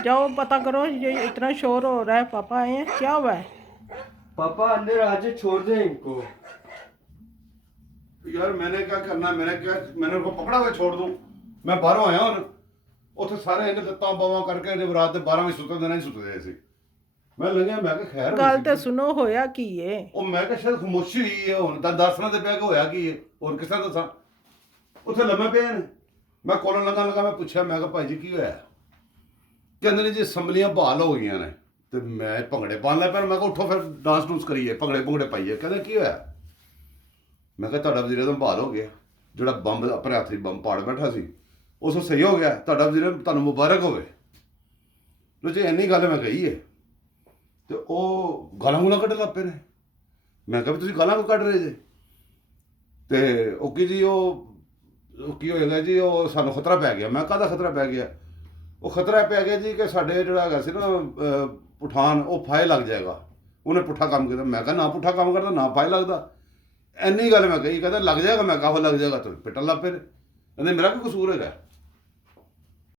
जाओ पता करो, ये इतना शोर हो रहा है। पापा आए हैं, क्या हुआ है? पापा अंदर आज छोड़ दे इनको। यार मैंने क्या करना, मैंने उनको पकड़ा हुआ छोड़ दूं? मैं बाहरों आया हूं, ਉੱਥੇ ਸਾਰੇ ਇਹਨੇ ਦਿੱਤਾਂ ਬਾਵਾਂ ਕਰਕੇ ਇਹਦੇ ਰਾਤ ਦੇ 12 ਵਜੇ ਸੁੱਤੇ ਦਿਨ ਹੀ ਸੁੱਤੇ ਸੀ। ਮੈਂ ਲੰਘਿਆ, ਮੈਂ ਕਿਹਾ ਖੈਰ ਗੱਲ ਤੇ ਸੁਣੋ, ਹੋਇਆ ਕੀ ਏ? ਉਹ ਮੈਂ ਕਿਹਾ ਸ਼ਾਇਦ ਖਾਮੋਸ਼ੀ ਹੋਈ ਹੈ, ਹੁਣ ਤਾਂ ਦੱਸਣਾ ਤੇ ਪਿਆ ਕਿ ਹੋਇਆ ਕੀ ਹੈ, ਹੋਰ ਕਿਸ ਤਰ੍ਹਾਂ ਦੱਸਾਂ। ਉੱਥੇ ਲੰਮੇ ਪਏ ਨੇ, ਮੈਂ ਕੋਲੋਂ ਲੰਘਾ ਮੈਂ ਪੁੱਛਿਆ, ਮੈਂ ਕਿਹਾ ਭਾਈ ਜੀ ਕੀ ਹੋਇਆ? ਕਹਿੰਦੇ ਨੇ ਜੀ ਅਸੈਂਬਲੀਆਂ ਬਹਾਲ ਹੋ ਗਈਆਂ ਨੇ। ਤੇ ਮੈਂ ਭੰਗੜੇ ਪਾਉਣ ਲੱਗ ਪਿਆ, ਮੈਂ ਕਿਹਾ ਉੱਠੋ ਫਿਰ ਡਾਂਸ ਡੂਸ ਕਰੀਏ, ਭੰਗੜੇ ਪਾਈਏ। ਕਹਿੰਦੇ ਕੀ ਹੋਇਆ? ਮੈਂ ਕਿਹਾ ਤੁਹਾਡਾ ਵਜ਼ੀਰ ਆਜ਼ਮ ਬਹਾਲ ਹੋ ਗਿਆ, ਜਿਹੜਾ ਬੰਬ ਆਪਣੇ ਹੱਥ 'ਚ ਬੰਬ ਪਾੜ ਬੈਠਾ ਸੀ ਉਸ ਨੂੰ ਸਹੀ ਹੋ ਗਿਆ, ਤੁਹਾਡਾ ਵਜ਼ੀਰ ਆਜ਼ਮ ਤੁਹਾਨੂੰ ਮੁਬਾਰਕ ਹੋਵੇ। ਲੋ ਜੀ ਇੰਨੀ ਗੱਲ ਮੈਂ ਕਹੀ ਹੈ ਤੇ ਉਹ ਗਾਲਾਂ ਗੂਲਾਂ ਕੱਢਣ ਲੱਗ ਪਏ ਨੇ। ਮੈਂ ਕਿਹਾ ਵੀ ਤੁਸੀਂ ਗਾਲਾਂ ਕਿਉਂ ਕੱਢ ਰਹੇ ਜੇ? ਤੇ ਉਹ ਕੀ ਜੀ ਉਹ ਕੀ ਹੋਏਗਾ ਜੀ, ਉਹ ਸਾਨੂੰ ਖਤਰਾ ਪੈ ਗਿਆ। ਮੈਂ ਕਾਹਦਾ ਖਤਰਾ ਪੈ ਗਿਆ? ਉਹ ਖਤਰਾ ਪੈ ਗਿਆ ਜੀ ਕਿ ਸਾਡੇ ਜਿਹੜਾ ਹੈਗਾ ਸੀ ਨਾ ਪਠਾਨ, ਉਹ ਫਾਇਲ ਲੱਗ ਜਾਏਗਾ, ਉਹਨੇ ਪੁੱਠਾ ਕੰਮ ਕੀਤਾ। ਮੈਂ ਕਿਹਾ ਨਾ ਪੁੱਠਾ ਕੰਮ ਕਰਦਾ ਨਾ ਫਾਇਲ ਲੱਗਦਾ। ਇੰਨੀ ਗੱਲ ਮੈਂ ਕਹੀ, ਕਹਿੰਦਾ ਲੱਗ ਜਾਏਗਾ। ਮੈਂ ਕਿਹਾ ਲੱਗ ਜਾਏਗਾ। ਤੂੰ ਪਿੱਟਣ ਲੱਗ ਪਏ। ਕਹਿੰਦੇ ਮੇਰਾ ਕੀ ਕਸੂਰ ਹੈਗਾ?